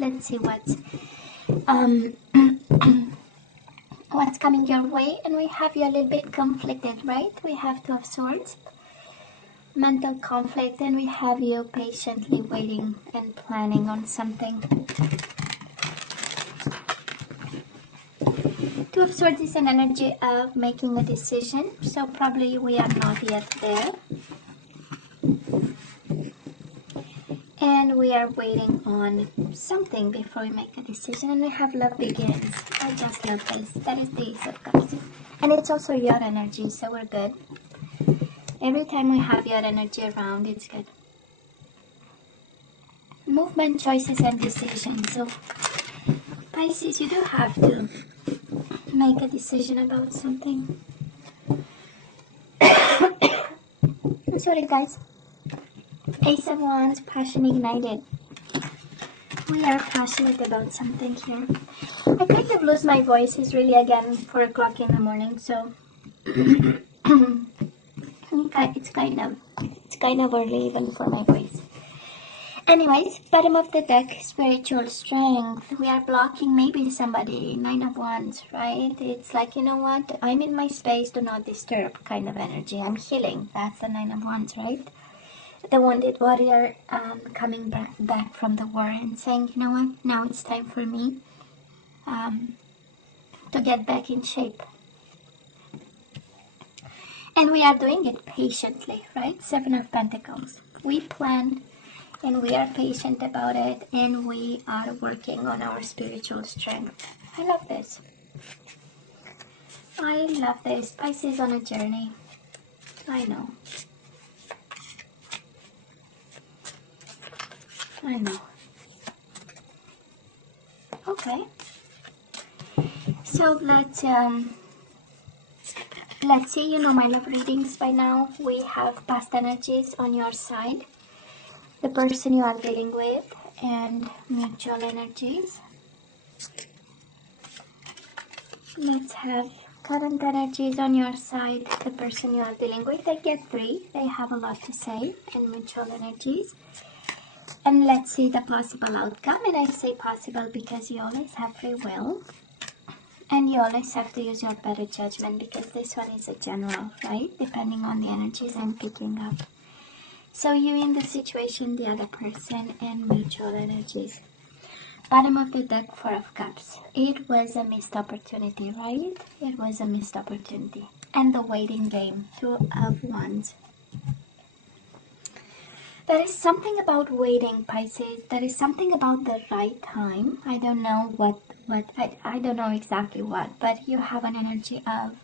Let's see um, what's coming your way. And we have you a little bit conflicted, right? We have Two of Swords, mental conflict, and we have you patiently waiting and planning on something. Two of Swords is an energy of making a decision, so probably we are not yet there. And we are waiting on something before we make a decision. And we have Love Begins. I just love this. That is the Ace of Cups. And it's also your energy, so we're good. Every time we have your energy around, it's good. Movement, choices, and decisions. So, Pisces, you do have to make a decision about something. I'm sorry, guys. Ace of Wands, passion ignited. We are passionate about something here. I kind of lose my voice. It's really, again, 4 o'clock in the morning, so it's kind of early even for my voice. Anyways, bottom of the deck, spiritual strength. We are blocking maybe somebody, 9 of Wands, right? It's like, you know what? I'm in my space, do not disturb kind of energy. I'm healing. That's the 9 of Wands, right? The wounded warrior coming back from the war and saying, you know what? Now it's time for me to get back in shape. And we are doing it patiently, right? 7 of Pentacles. We plan and we are patient about it, and we are working on our spiritual strength. I love this. I love this. Pisces on a journey. I know. I know. Okay. So let's see, you know my love readings by now. We have past energies on your side, the person you are dealing with, and mutual energies. Let's have current energies on your side, the person you are dealing with. I get 3. They have a lot to say, and mutual energies. And let's see the possible outcome. And I say possible because you always have free will. And you always have to use your better judgment, because this one is a general, right? Depending on the energies I'm picking up. So you in the situation, the other person, and mutual energies. Bottom of the deck, 4 of Cups. It was a missed opportunity, right? It was a missed opportunity. And the waiting game, 2 of Wands. There is something about waiting, Pisces. There is something about the right time. I don't know I don't know exactly what, but you have an energy of,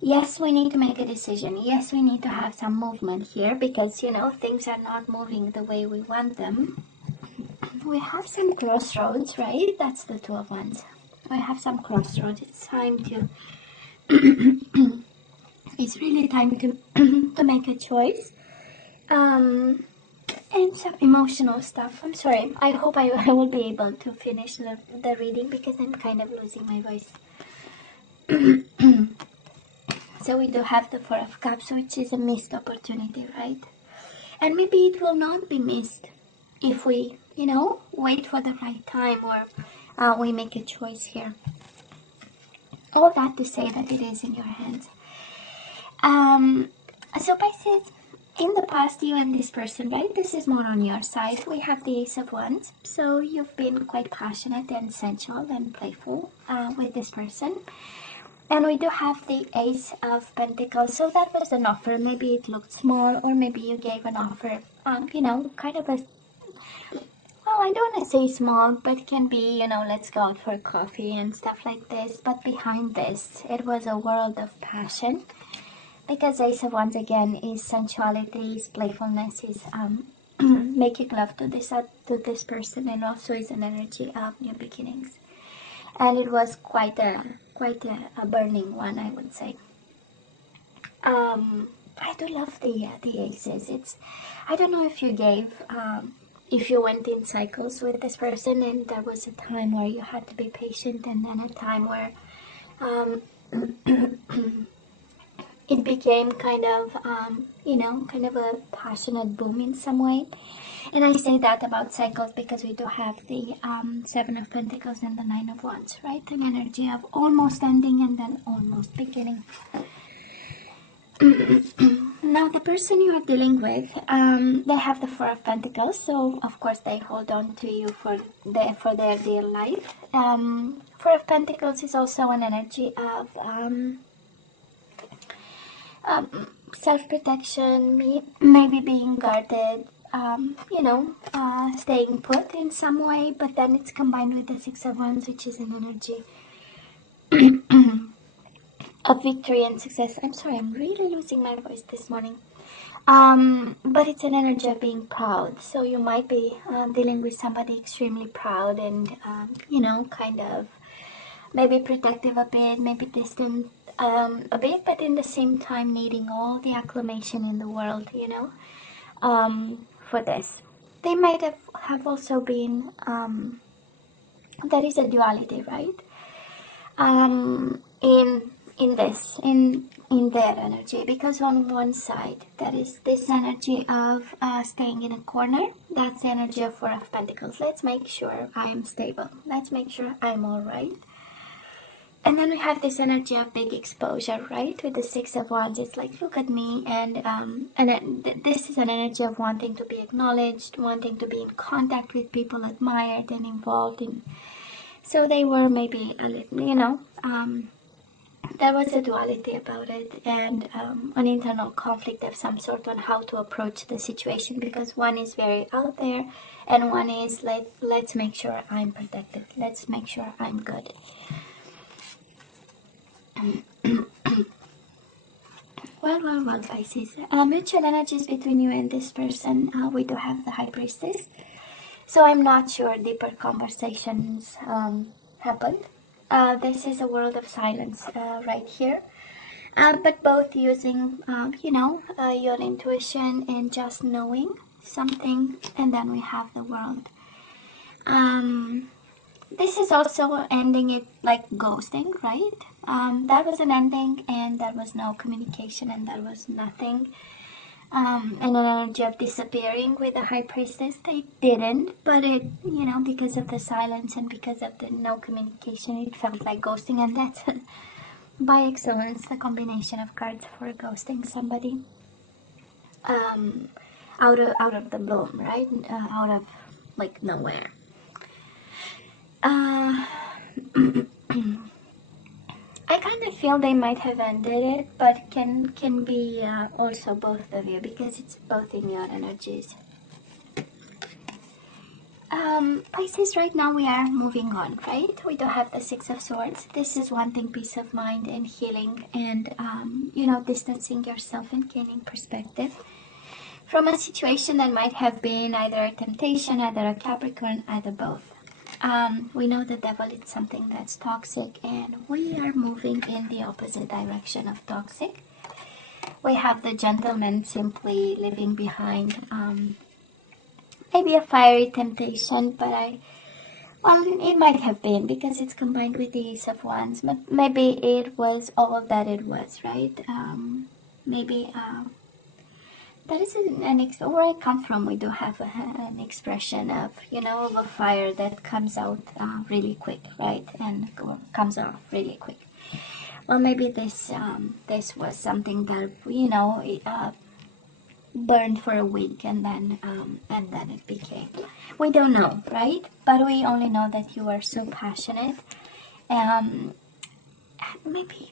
yes, we need to make a decision. Yes, we need to have some movement here, because, you know, things are not moving the way we want them. We have some crossroads, right? That's the 2 of Wands. We have some crossroads. It's time to, it's really time to, to make a choice. And some emotional stuff. I'm sorry. I hope I will be able to finish the reading, because I'm kind of losing my voice. So we do have the 4 of Cups, which is a missed opportunity, right? And maybe it will not be missed if we, you know, wait for the right time, or we make a choice here. All that to say that it is in your hands. So Pisces, in the past, you and this person, right? This is more on your side. We have the Ace of Wands. So you've been quite passionate and sensual and playful with this person. And we do have the Ace of Pentacles. So that was an offer. Maybe it looked small, or maybe you gave an offer, you know, kind of a, well, I don't want to say small, but it can be, you know, let's go out for coffee and stuff like this. But behind this, it was a world of passion. Because Ace of Wands, again, is sensuality, is playfulness, is making love to this person, and also is an energy of new beginnings. And it was quite a burning one, I would say. I do love the aces. It's, I don't know if you gave, if you went in cycles with this person, and there was a time where you had to be patient, and then a time where it became kind of, kind of a passionate boom in some way. And I say that about cycles because we do have the Seven of Pentacles and the Nine of Wands, right? An energy of almost ending and then almost beginning. Now, the person you are dealing with, they have the Four of Pentacles, so of course they hold on to you for their dear life. Four of Pentacles is also an energy of self-protection, maybe being guarded, staying put in some way, but then it's combined with the Six of Wands, which is an energy of victory and success. I'm sorry, I'm really losing my voice this morning. But it's an energy of being proud. So you might be dealing with somebody extremely proud and, kind of maybe protective a bit, maybe distant a bit, but in the same time needing all the acclamation in the world, for this. They might have also been, there is a duality, right? In their energy, because on one side there is this energy of staying in a corner. That's the energy of Four of Pentacles. Let's make sure I am stable. Let's make sure I'm all right. And then we have this energy of big exposure, right? With the Six of Wands, it's like, look at me. And this is an energy of wanting to be acknowledged, wanting to be in contact with people admired and involved in. So they were maybe a little, there was a duality about it, and an internal conflict of some sort on how to approach the situation, because one is very out there and one is like, let's make sure I'm protected. Let's make sure I'm good. Well, Pisces. Mutual energies between you and this person. We do have the High Priestess. So I'm not sure deeper conversations happened. This is a world of silence right here. But both using, your intuition and just knowing something. And then we have the World. This is also ending it like ghosting, right? That was an ending and there was no communication and there was nothing. And an energy of disappearing with the High Priestess. They didn't, but it, because of the silence and because of the no communication, it felt like ghosting, and that's by excellence the combination of cards for ghosting somebody out of the blue, right? Out of like nowhere. I kind of feel they might have ended it, but can be also both of you, because it's both in your energies. Pisces, right now we are moving on, right? We do have the Six of Swords. This is wanting peace of mind and healing and, distancing yourself and gaining perspective from a situation that might have been either a temptation, either a Capricorn, either both. We know the devil is something that's toxic, and we are moving in the opposite direction of toxic. We have the gentleman simply leaving behind maybe a fiery temptation, but it might have been because it's combined with the Ace of Wands, but maybe it was all that it was, right? Maybe that is where I come from. We do have an expression of, of a fire that comes out really quick, right? And comes off really quick. Well, maybe this was something that, burned for a week and then it became. We don't know, right? But we only know that you are so passionate. Maybe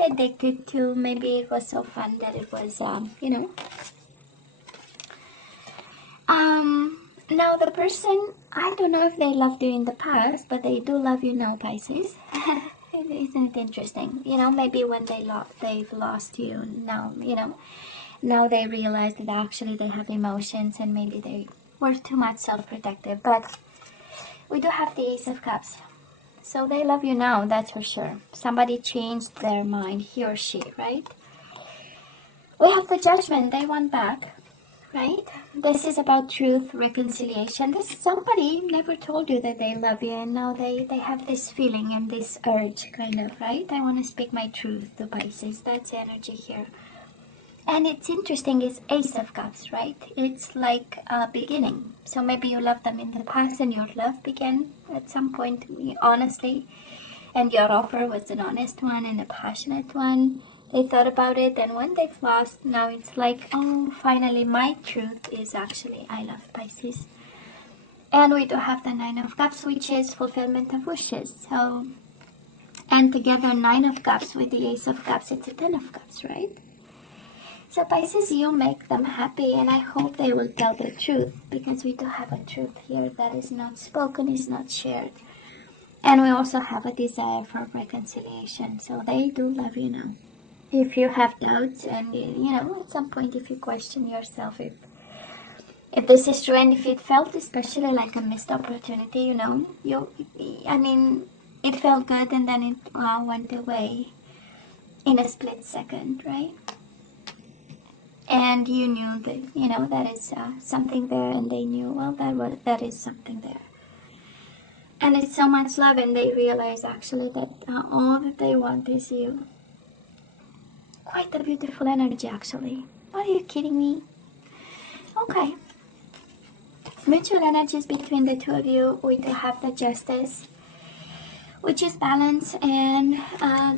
addicted to. Maybe it was so fun that it was, Now the person, I don't know if they loved you in the past, but they do love you now, Pisces. Isn't it interesting? Maybe when they've lost you now, now they realize that actually they have emotions and maybe they were too much self-protective. But we do have the Ace of Cups. So they love you now, that's for sure. Somebody changed their mind, he or she, right? We have the Judgment, they want back. right? This is about truth, reconciliation. This somebody never told you that they love you, and now they have this feeling and this urge, kind of, right? I want to speak my truth to Pisces. That's the energy here. And it's interesting, it's Ace of Cups, right? It's like a beginning. So maybe you loved them in the past and your love began at some point, honestly. And your offer was an honest one and a passionate one. They thought about it, and when they've lost, now it's like, oh, finally my truth is actually I love Pisces. And we do have the Nine of Cups, which is fulfillment of wishes. So, and together Nine of Cups with the Ace of Cups, it's a Ten of Cups, right? So Pisces, you make them happy, and I hope they will tell the truth, because we do have a truth here that is not spoken, is not shared. And we also have a desire for reconciliation, so they do love you now. If you have doubts, and at some point if you question yourself if this is true, and if it felt especially like a missed opportunity, it felt good and then it went away in a split second, right? And you knew that, that is something there, and they knew, well, that is something there. And it's so much love, and they realize actually that all that they want is you. Quite a beautiful energy, actually. Are you kidding me? Okay. Mutual energies between the two of you. We do have the Justice, which is balance and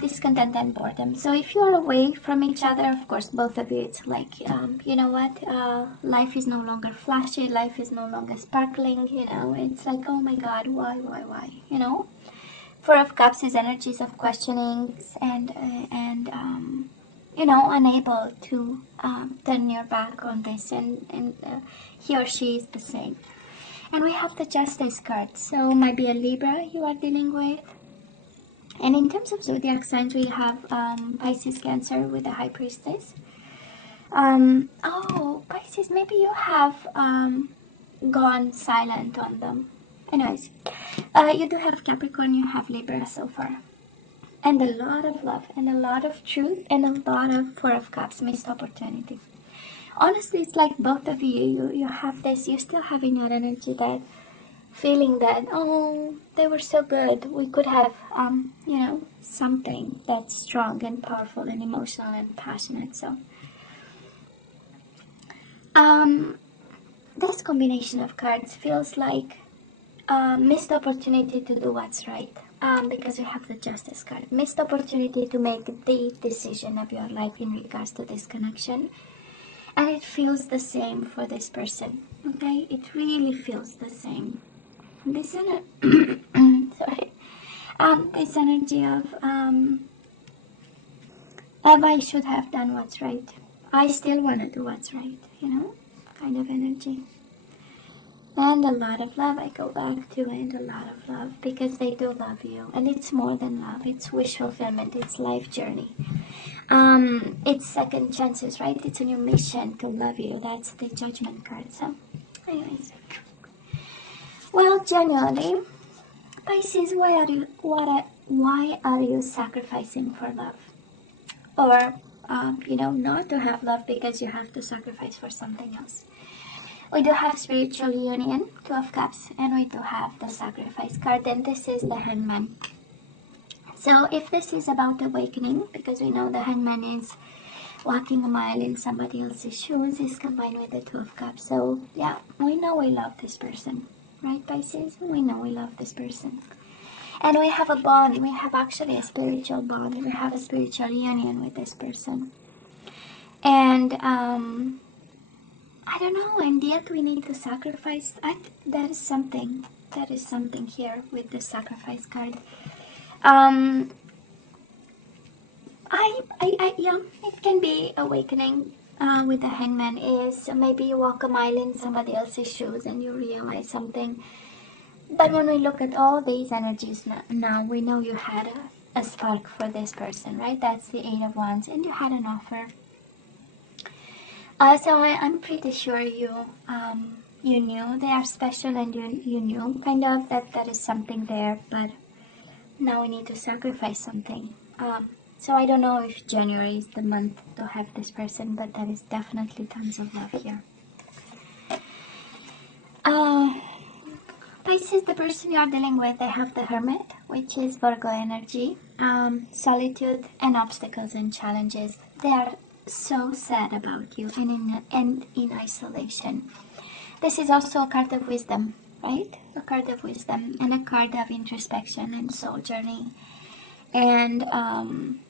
discontent and boredom. So if you're away from each other, of course, both of you, it's like, you know what, life is no longer flashy, life is no longer sparkling, it's like, oh my God, why, Four of Cups is energies of questionings and unable to turn your back on this, and he or she is the same. And we have the Justice card, so might be a Libra you are dealing with. And in terms of zodiac signs, we have Pisces, Cancer with the High Priestess. Pisces, maybe you have gone silent on them. Anyways, you do have Capricorn, you have Libra so far. And a lot of love, and a lot of truth, and a lot of Four of Cups, missed opportunity. Honestly, it's like both of you have this, you're still having that energy, that feeling that, oh, they were so good. We could have, something that's strong and powerful and emotional and passionate. So, this combination of cards feels like a missed opportunity to do what's right. Because we have the Justice card. Missed opportunity to make the decision of your life in regards to this connection. And it feels the same for this person. Okay? It really feels the same. This this energy of I should have done what's right. I still want to do what's right, kind of energy. And a lot of love, I go back to, and a lot of love, because they do love you. And it's more than love, it's wish fulfillment, it's life journey. It's second chances, right? It's a new mission to love you. That's the Judgment card. So, anyways. Well, genuinely, Pisces, why are you sacrificing for love? Or, not to have love because you have to sacrifice for something else. We do have spiritual union, Two of Cups, and we do have the Sacrifice card, and this is the Hangman. So if this is about awakening, because we know the Hangman is walking a mile in somebody else's shoes, is combined with the Two of Cups. So yeah, we know we love this person. Right, Pisces? We know we love this person. And we have a bond. We have actually a spiritual bond. We have a spiritual union with this person. And, I don't know, and yet we need to sacrifice. That is something here with the Sacrifice card. It can be awakening. With the Hangman is maybe you walk a mile in somebody else's shoes and you realize something. But when we look at all these energies now, we know you had a spark for this person, right? That's the Eight of Wands, and you had an offer. So I'm pretty sure you knew they are special, and you knew kind of that is something there, but now we need to sacrifice something. So I don't know if January is the month to have this person, but there is definitely tons of love here. Uh, Pisces, the person you are dealing with, they have the Hermit, which is Virgo energy. Solitude and obstacles and challenges. They are so sad about you and in isolation. This is also a card of wisdom, right? A card of wisdom and a card of introspection and soul journey. And,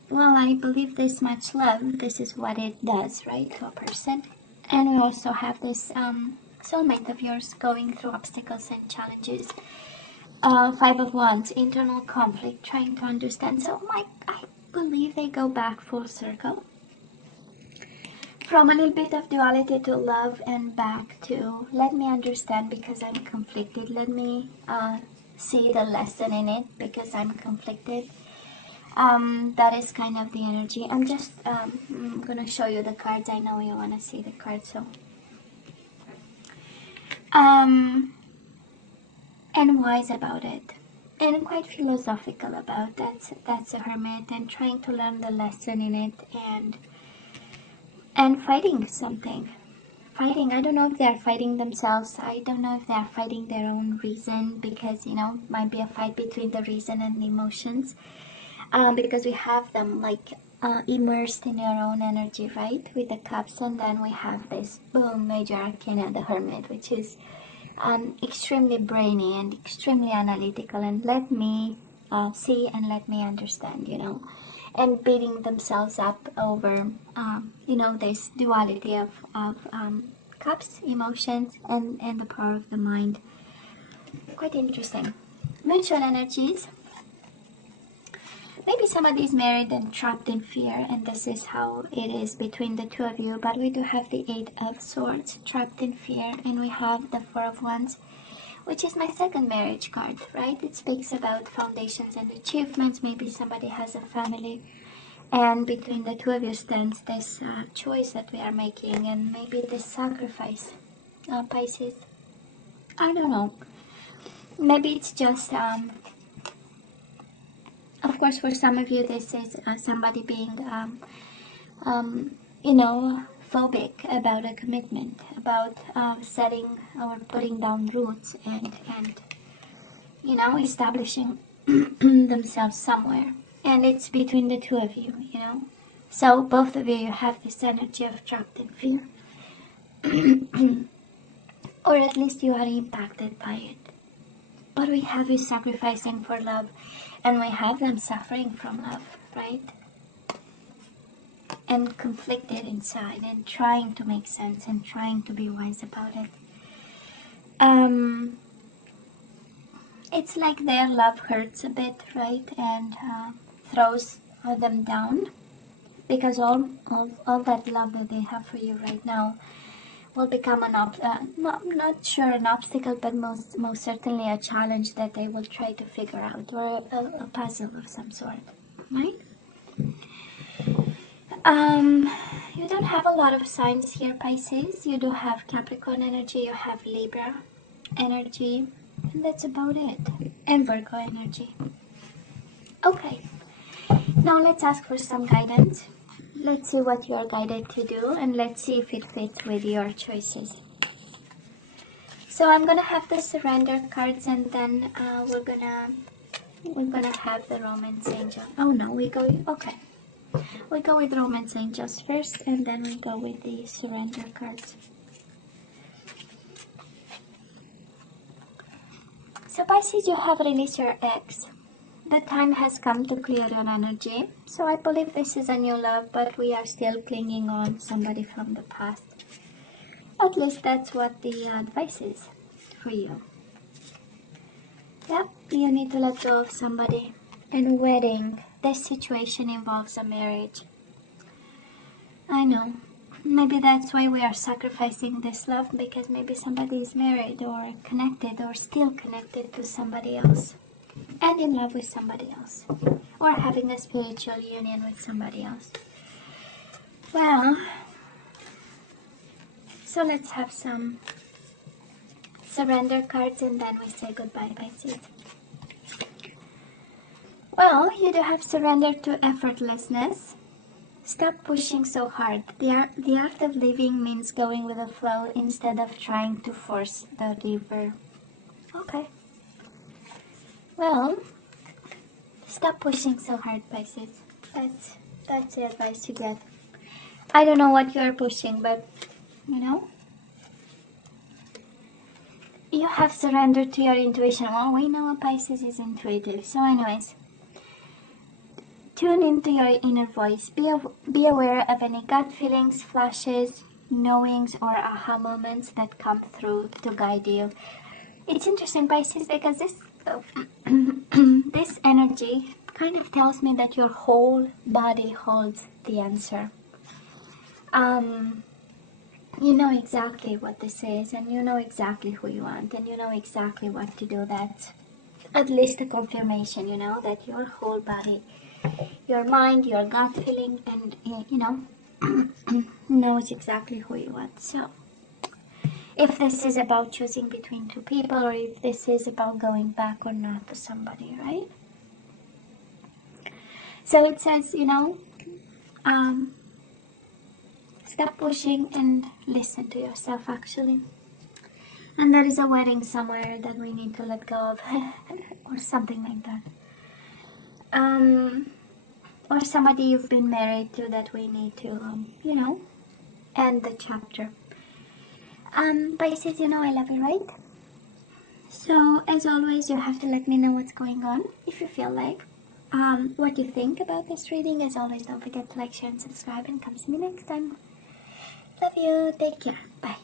well, I believe this much love, this is what it does, right, to a person. And we also have this soulmate of yours going through obstacles and challenges. Five of Wands, internal conflict, trying to understand. So I believe they go back full circle. From a little bit of duality to love and back to let me understand because I'm conflicted. Let me see the lesson in it because I'm conflicted. That is kind of the energy. I'm just going to show you the cards. I know you want to see the cards. So, and wise about it. And quite philosophical about that's a hermit and trying to learn the lesson in it and fighting something. Fighting, I don't know if they're fighting themselves. I don't know if they're fighting their own reason because, you know, might be a fight between the reason and the emotions. Because we have them like immersed in your own energy, right? With the cups, and then we have this boom, major arcana, the hermit, which is extremely brainy and extremely analytical and let me see and let me understand, you know, and beating themselves up over, you know, this duality of cups, emotions, and the power of the mind. Quite interesting. Mutual energies. Maybe somebody is married and trapped in fear, and this is how it is between the two of you. But we do have the Eight of Swords, trapped in fear, and we have the Four of Wands, which is my second marriage card, right? It speaks about foundations and achievements. Maybe somebody has a family, and between the two of you stands this choice that we are making, and maybe this sacrifice, Pisces. I don't know. Maybe it's just... of course, for some of you, this is somebody being, you know, phobic about a commitment, about setting or putting down roots and you know, establishing themselves somewhere. And it's between the two of you, you know. So both of you have this energy of trapped in fear. Or at least you are impacted by it. But we have you sacrificing for love, and we have them suffering from love, right? And conflicted inside, and trying to make sense, and trying to be wise about it. It's like their love hurts a bit, right? And throws them down, because all that love that they have for you right now will become not sure an obstacle, but most certainly a challenge that they will try to figure out, or a puzzle of some sort, right? You don't have a lot of signs here, Pisces. You do have Capricorn energy, you have Libra energy, and that's about it. And Virgo energy. Okay, now let's ask for some guidance. Let's see what you are guided to do, and let's see if it fits with your choices. So I'm gonna have the surrender cards, and then we're gonna have the romance angel. Oh no, we go with romance angels first, and then we go with the surrender cards. So Pisces, you have released your ex. The time has come to clear your energy. So I believe this is a new love, but we are still clinging on somebody from the past. At least that's what the advice is for you. Yep, you need to let go of somebody. And wedding, this situation involves a marriage. I know. Maybe that's why we are sacrificing this love, because maybe somebody is married or connected or still connected to somebody else. And in love with somebody else, or having a spiritual union with somebody else. Well, so let's have some surrender cards, and then we say goodbye, Pisces. Well, you do have surrender to effortlessness. Stop pushing so hard. The art of living means going with the flow instead of trying to force the river. Okay. Well, stop pushing so hard, Pisces. That's the advice you get. I don't know what you're pushing, but you know, you have surrendered to your intuition. Well, we know Pisces is intuitive. So anyways, tune into your inner voice. Be aware of any gut feelings, flashes, knowings, or aha moments that come through to guide you. It's interesting, Pisces, because this this energy kind of tells me that your whole body holds the answer. You know exactly what this is, and you know exactly who you want, and you know exactly what to do. That's at least a confirmation, you know, that your whole body, your mind, your gut feeling, and you know, knows exactly who you want. So if this is about choosing between two people, or if this is about going back or not to somebody, right? So it says, you know, stop pushing and listen to yourself, actually. And there is a wedding somewhere that we need to let go of, or something like that. Or somebody you've been married to that we need to, you know, end the chapter. Pisces, you know I love you, right? So, as always, you have to let me know what's going on, if you feel like. What you think about this reading. As always, don't forget to like, share, and subscribe, and come see me next time. Love you. Take care. Bye.